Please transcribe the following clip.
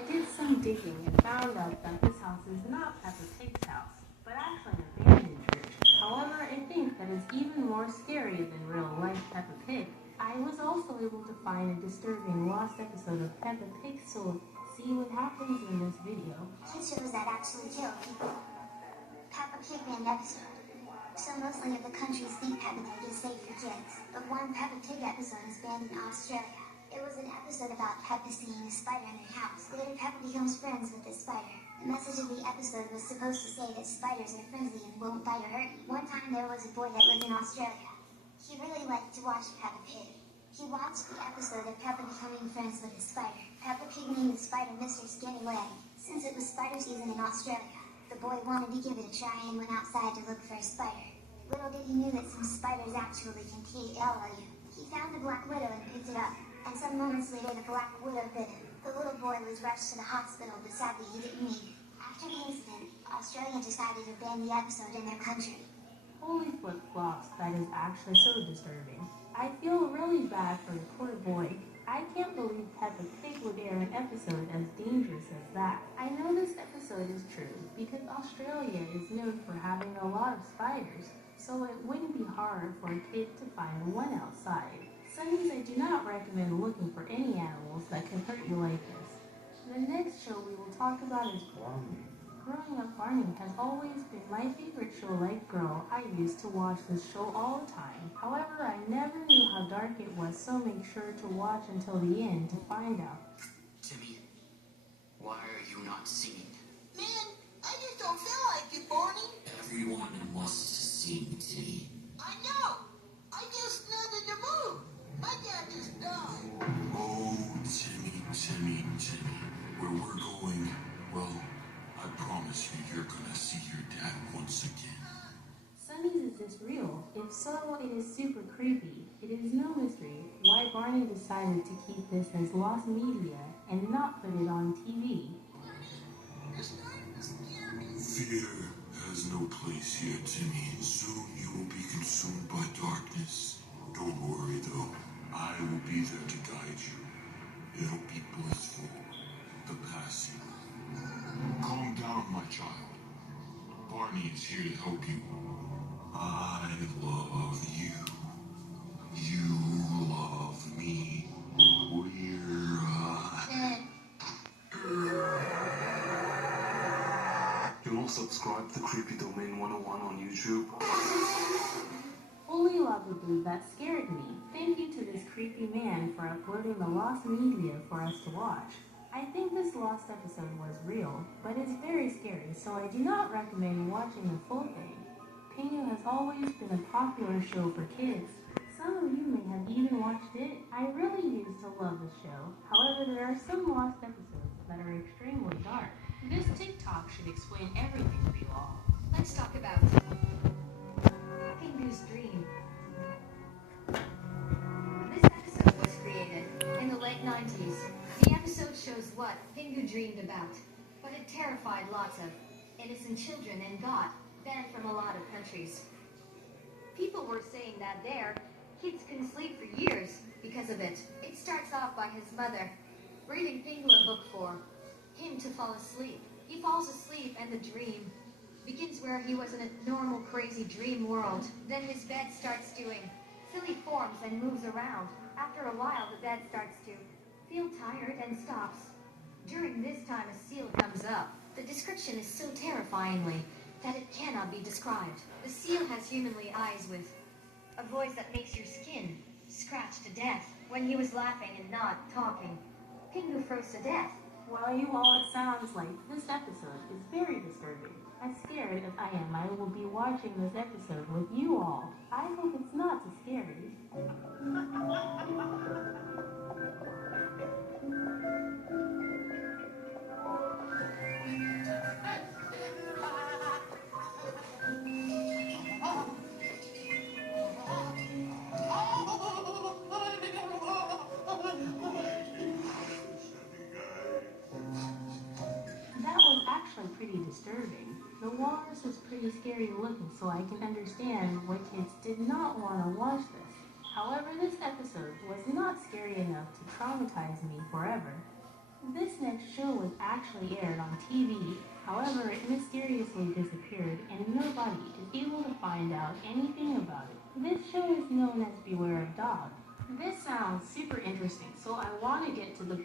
I did some digging and found out that this house is not Peppa Pig's house, but actually an abandoned church. However, I think that is even more scary than real-life Peppa Pig. I was also able to find a disturbing lost episode of Peppa Pig, so see what happens in this video. Kids shows that actually kill people. Peppa Pig banned episode. So mostly of the countries think Peppa Pig is safe for kids, but one Peppa Pig episode is banned in Australia. It was an episode about Peppa seeing a spider in her house. Later, Peppa becomes friends with the spider. The message of the episode was supposed to say that spiders are friendly and won't bite or hurt you. One time there was a boy that lived in Australia. He really liked to watch Peppa Pig. He watched the episode of Peppa becoming friends with the spider. Peppa Pig named the spider Mr. Skinny Leg, since it was spider season in Australia. The boy wanted to give it a try and went outside to look for a spider. Little did he know that some spiders actually can kill you. He found the black widow and picked it up, and some moments later the black widow bit him. The little boy was rushed to the hospital, but sadly he didn't make it. After the incident, Australia decided to ban the episode in their country. Holy flip-flops, that is actually so disturbing. I feel really bad for the poor boy. I can't believe Peppa Pig would air an episode as dangerous as that. I know this episode is true because Australia is known for having a lot of spiders, so it wouldn't be hard for a kid to find one outside. Sundays, I do not recommend looking for any animals that could hurt you like this. The next show we will talk about is Barney. Growing up, Barney has always been my favorite show. Like girl, I used to watch this show all the time. However, I never knew how dark it was, so make sure to watch until the end to find out. Timmy, why are you not singing? Man, I just don't feel like it, Barney. Everyone wants to sing, Timmy. I know. I just needed to move. My dad just died. Oh, Timmy. Where we're going, well, I promise you, you're gonna see your dad once again. Sunny's, is this real? If so, it is super creepy. It is no mystery why Barney decided to keep this as lost media and not put it on TV. Fear has no place here, Timmy. Soon you will be consumed by darkness. Don't worry, though. I will be there to guide you. It'll be blissful. The passing. Calm down, my child. Barney is here to help you. I love you. You love me. Do not subscribe to Creepy Domain 101 on YouTube. Holy Lababoo, that scared me. Thank you to this creepy man for uploading the lost media for us to watch. I think this lost episode was real, but it's very scary, so I do not recommend watching the full thing. Pingu has always been a popular show for kids. Some of you may have even watched it. I really used to love the show. However, there are some lost episodes that are extremely dark. This TikTok should explain everything for you all. Let's talk about Pingu's Dream. This episode was created in the late 90s. The episode shows what Pingu dreamed about, but it terrified lots of innocent children and got banned from a lot of countries. People were saying that there, kids couldn't sleep for years because of it. It starts off by his mother reading Pingu a book for him to fall asleep. He falls asleep and the dream begins where he was in a normal crazy dream world. Then his bed starts doing silly forms and moves around. After a while the bed starts to feel tired and stops. During this time a seal comes up. The description is so terrifyingly that it cannot be described. The seal has humanly eyes with a voice that makes your skin scratch to death. When he was laughing and not talking, Pingu froze to death. Well, you all, it sounds like this episode is very disturbing. As scared as I am, I will be watching this episode with you all. I hope it's not too scary. That was actually pretty disturbing. The walrus was pretty scary looking, so I can understand why kids did not want to watch this. However, this episode was not scary enough to traumatize me forever. This next show was actually aired on TV. However, it mysteriously disappeared and nobody is able to find out anything about it. This show is known as Beware of Dog. This sounds super interesting, so I want to get to the